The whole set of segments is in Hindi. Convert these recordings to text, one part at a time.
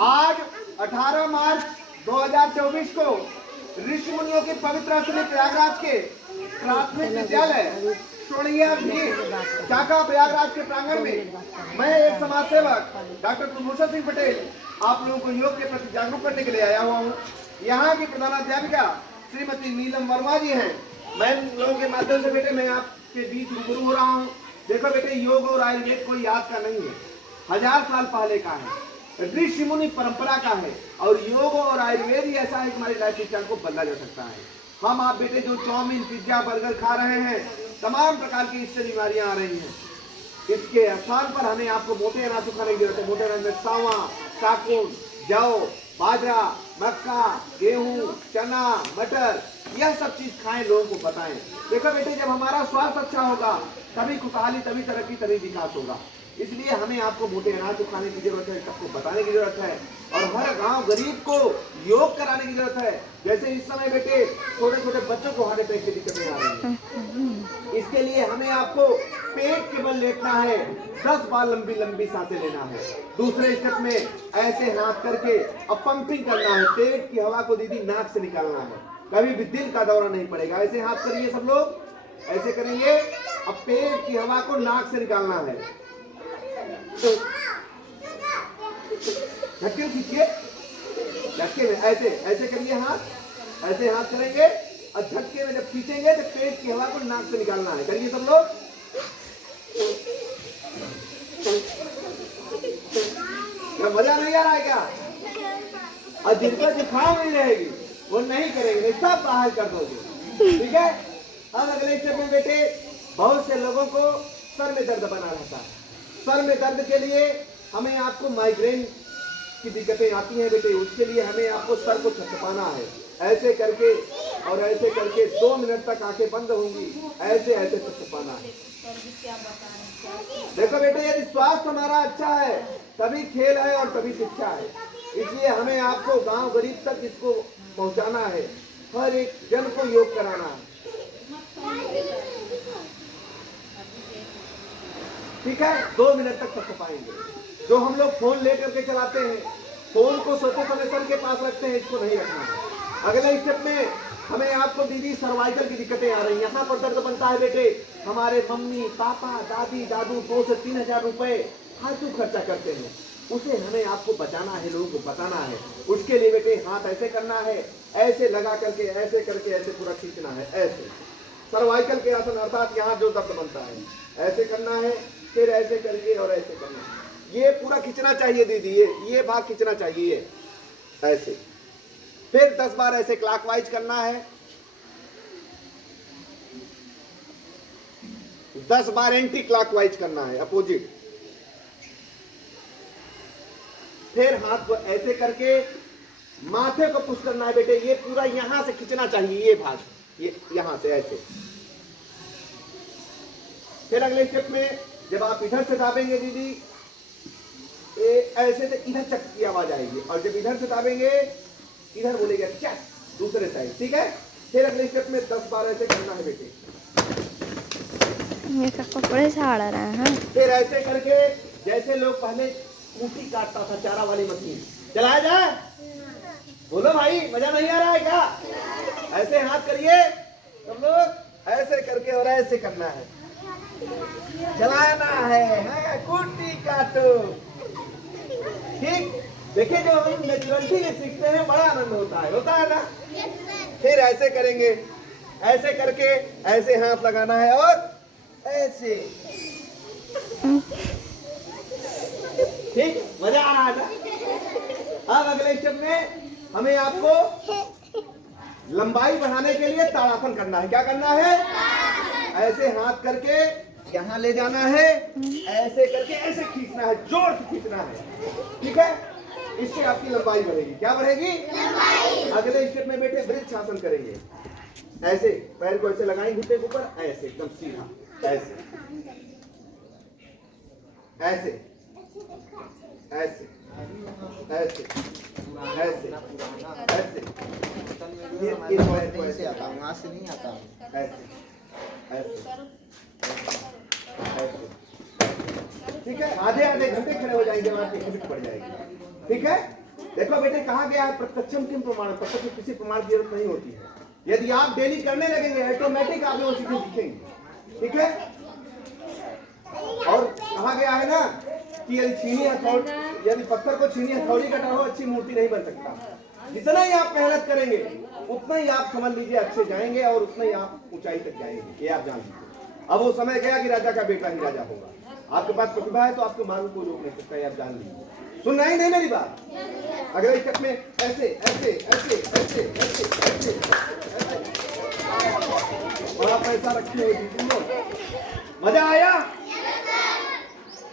आज 18 मार्च 2024 को ऋषि मुनियों के पवित्र स्थली प्रयागराज के प्राथमिक विद्यालय सोनिया चाका प्रयागराज के प्रांगण में मैं एक समाज सेवक डॉक्टर कुलभूषण सिंह पटेल आप लोगों को योग के प्रति जागरूक करने के लिए आया हुआ हूँ। यहाँ की प्रधानाध्यापिका श्रीमती नीलम वर्मा जी हैं। मैं लोगों के माध्यम से बेटे मैं आपके बीच रूबरू हो रहा हूँ। देखो बेटे, योग और आयुर्वेद कोई आज का नहीं है, 1000 साल पहले का है, ऋषि मुनि परंपरा का है। और योग और आयुर्वेद ही ऐसा है कि हमारी लाइफ स्टाइल को बदला जा सकता है। हम आप बेटे जो चाउमीन पिज्जा बर्गर खा रहे हैं, तमाम प्रकार की इससे बीमारियां आ रही हैं। इसके स्थान पर हमें आपको मोटे अनाज खाने की जरूरत है। मोटे अनाज में सावा, साकुन, जौ, बाजरा, मक्का, गेहूं, चना, मटर, यह सब चीज खाएं, लोगों को बताएं। देखो बेटे, जब हमारा स्वास्थ्य अच्छा होगा तभी खुशहाली, तभी तरक्की, तभी विकास होगा। इसलिए हमें आपको मोटे अनाज खाने की जरूरत है, सबको बताने की जरूरत है और हर गांव गरीब को योग कराने की जरूरत है। जैसे इस समय बेटे छोटे छोटे बच्चों को हार्ट अटैक की दिक्कतें आ रही हैं। इसके लिए हमें आपको पेट के बल लेटना है, 10 बार लंबी लंबी सांसें लेना है। दूसरे स्टेप में ऐसे हाथ करके अब पंपिंग करना है, पेट की हवा को दीदी नाक से निकालना है, कभी भी दिल का दौरा नहीं पड़ेगा। ऐसे हाथ करिए सब लोग, ऐसे करेंगे। अब पेट की हवा को नाक से निकालना है, झटके खींचिए, झटके में ऐसे ऐसे करिए हाथ, ऐसे हाथ करेंगे और झटके में जब खींचेंगे तो पेट की हवा को नाक से निकालना है। करिए सब लोग। क्या मजा नहीं आ रहा है क्या? और जिनको जुकाम नहीं रहेगी वो नहीं करेंगे, सब बाहर कर दोगे, ठीक है। अब अगले स्टेप में बेटे बहुत से लोगों को सर में दर्द बना रहता है। सर में दर्द के लिए हमें आपको माइग्रेन की दिक्कतें आती हैं बेटे, उसके लिए हमें आपको सर को थपथपाना है, ऐसे करके और ऐसे करके 2 मिनट तक आंखें बंद होंगी, ऐसे ऐसे थपथपाना है। देखो बेटे, यदि स्वास्थ्य हमारा अच्छा है तभी खेल है और तभी शिक्षा है। इसलिए हमें आपको गांव गरीब तक इसको पहुंचाना है, हर एक जन को योग कराना है, ठीक है। 2 मिनट तक थपथपाएंगे। जो हम लोग फोन लेकर के चलाते हैं, फोन को सोते समय सर के पास रखते हैं, इसको नहीं रखना है। अगले स्टेप में हमें आपको दीदी सर्वाइकल की दिक्कतें आ रही हैं, यहाँ पर दर्द बनता है बेटे। हमारे मम्मी पापा दादी दादू 2 से 3 हजार रुपए फालतू खर्चा करते हैं, उसे हमें आपको बचाना है, लोगों को बताना है। उसके लिए बेटे हाथ ऐसे करना है, ऐसे लगा करके ऐसे करके ऐसे पूरा खींचना है, ऐसे सर्वाइकल के आसन, अर्थात यहाँ जो दर्द बनता है ऐसे करना है, फिर ऐसे करिए और ऐसे करना है। ये पूरा खींचना चाहिए दीदी, ये भाग खींचना चाहिए ऐसे। फिर 10 बार ऐसे क्लॉकवाइज करना है, 10 बार एंटी क्लॉकवाइज करना है, अपोजिट। फिर हाथ को ऐसे करके माथे को पुश करना है बेटे, ये पूरा यहां से खींचना चाहिए, ये भाग, ये यहां से ऐसे। फिर अगले स्टेप में जब आप इधर से दाबेंगे दीदी, ऐसे तो इधर चक की आवाज आएगी, और जब इधर से दाबेंगे इधर बोलेगा चक, दूसरे साइड, ठीक है। फिर अगले स्टेप में 10 बार ऐसे करना है बेटे, ये कपड़े झाड़ रहा है। फिर ऐसे करके जैसे लोग पहले कूटी काटता था, चारा वाली मशीन, चलाया जाए? बोलो भाई, मजा नहीं आ रहा है क्या? ऐसे हाथ करिए सब लोग, ऐसे करके और ऐसे करना है, चलाना है, कूटी काटो, ठीक। देखिए, जो हम नेचुरलिटी में सीखते हैं बड़ा आनंद होता है ना। फिर ऐसे करेंगे, ऐसे करके ऐसे हाथ लगाना है और ऐसे, ठीक, मजा आ रहा है ना। अब अगले स्टेप में हमें आपको लंबाई बढ़ाने के लिए ताड़ासन करना है। क्या करना है? ऐसे हाथ करके यहाँ ले जाना है, ऐसे करके ऐसे खींचना है, जोर से खींचना है, ठीक है। इससे आपकी लंबाई बढ़ेगी। क्या बढ़ेगी? लंबाई। अगले स्टेप में बेटे वृक्ष आसन करेंगे, ऐसे पैर को ऐसे लगाएंगे घुटने के ऊपर, ऐसे एकदम सीधा, ऐसे ऐसे ऐसे ऐसे ऐसे ऐसे, नहीं से आता हूँ, वहाँ से नहीं आता हूँ। ऐसे ऐसे, ठीक है। आधे आधे घंटे खड़े हो जाएंगे, आपकी हिम्मत बढ़ जाएगी, ठीक है। देखो बेटे कहा गया है प्रत्यक्षम किम प्रमाण, प्रत्यक्ष किसी प्रमाण की जरूरत नहीं होती है। यदि आप डेली करने लगेंगे ऑटोमेटिक आप वो चीजें दिखेंगी। ठीक है। और कहा गया है ना कि यदि छीनी हथौड़ी, यदि पत्थर को छीनी हथौड़ी कटा हो अच्छी मूर्ति नहीं बन सकता। जितना ही आप मेहनत करेंगे उतना ही आप समझ लीजिए अच्छे जाएंगे और उतना ही आप ऊंचाई तक जाएंगे, ये आप जान लीजिए। अब वो समय गया कि राजा का बेटा ही राजा होगा। आपके पास प्रतिभा है तो आपके मार्ग को रोक नहीं सकता, ये आप जान लीजिए। सुनना ही नहीं मेरी बात। अगर इस स्टेप में ऐसे ऐसे ऐसे ऐसे ऐसे ऐसे और आप पैसा रखे हुए मजा आया?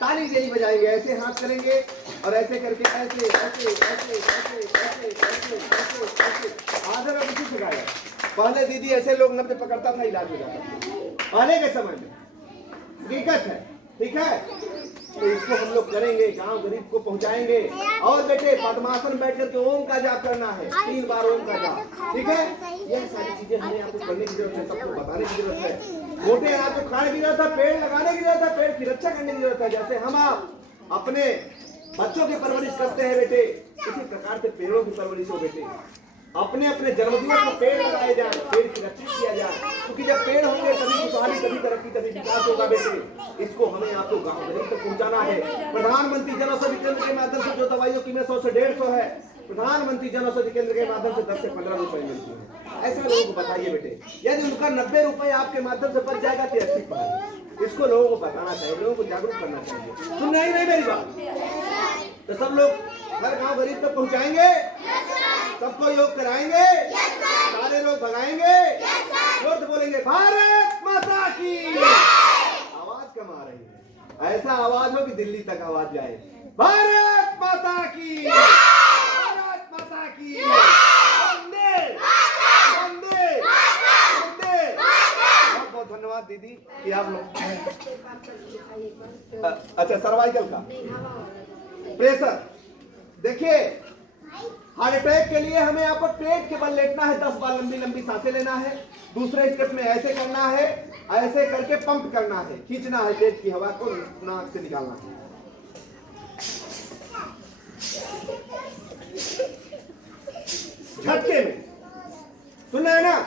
ताली डेली बजाएंगे, ऐसे हाथ करेंगे और ऐसे करके ऐसे ऐसे ऐसे ऐसे ऐसे ऐसे ऐसे आधे में कुछ सिखाया। पहले दीदी ऐसे लोग नब्ज पकड़ता था, इलाज हो जाता था पहले के समय में, हकीकत है। ठीक है, तो इसको हम लोग करेंगे, गांव गरीब को पहुंचाएंगे। और बेटे पद्मासन बैठ करके ओम का जाप करना है, 3 बार ओम का जाप। ठीक है, यह सारी चीजें हमें आपको करने की जरूरत है, सबको बताने की जरूरत है। मोटे अनाज को खाने की जरूरत है, पेड़ लगाने की जरूरत है, पेड़ की रक्षा करने की जरूरत है। जैसे हम आप अपने बच्चों की परवरिश करते हैं बेटे, इसी प्रकार से पेड़ों की परवरिश हो बेटे। अपने अपने जन्मदिवस में पेड़ लगाए जाए, पेड़ की रक्षा किया जाए, क्योंकि जब पेड़ होंगे तभी खुशहाली, तभी तरक्की, तभी विकास होगा बेटे। इसको हमें आपको गांव गरीब तक पहुंचाना है। प्रधानमंत्री जन औषधि केंद्र के माध्यम से जो दवाइयों की 100 से 150 है, प्रधानमंत्री जन औषधि केंद्र के माध्यम से 10 से 15 रुपए मिलती है। ऐसे लोगों को बताइए बेटे, यदि उनका 90 रुपए आपके माध्यम से बच जाएगा तो अच्छी बात है। इसको लोगों को बताना चाहिए, लोगों को जागरूक करना चाहिए। सुन नहीं मेरी बात? तो सब लोग हर गांव गरीब तक पहुंचाएंगे, सबको योग कराएंगे, सारे लोग भगाएंगे, जोर से बोलेंगे भारत माता की। आवाज कम आ रही है, ऐसा आवाज हो कि दिल्ली तक आवाज जाए, भारत माता की, भारत माता की, वंदे वंदे वंदे। बहुत बहुत धन्यवाद दीदी कि आप लोग। अच्छा, सर्वाइकल का प्रेशर देखिए, हार्ट अटैक के लिए हमें यहाँ पर पेट के बल लेटना है, 10 बार लंबी लंबी सांसें लेना है। दूसरे स्टेप में ऐसे करना है, ऐसे करके पंप करना है, खींचना है पेट की हवा को, नाक से निकालना है। झटके में सुनना है ना?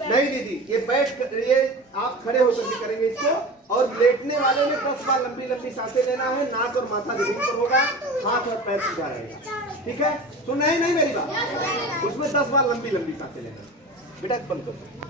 नहीं दीदी, ये बैठ कर, ये आप खड़े होकर के करेंगे इसको। और लेटने वाले में 10 बार लंबी लंबी सांसें लेना है, नाक और माथा जमीन पर होगा, हाथ और पैर सीधा रहेगा। ठीक है, सुनना ही नहीं मेरी बात? उसमें 10 बार लंबी लंबी सांसें लेना। बेटा बंद कर।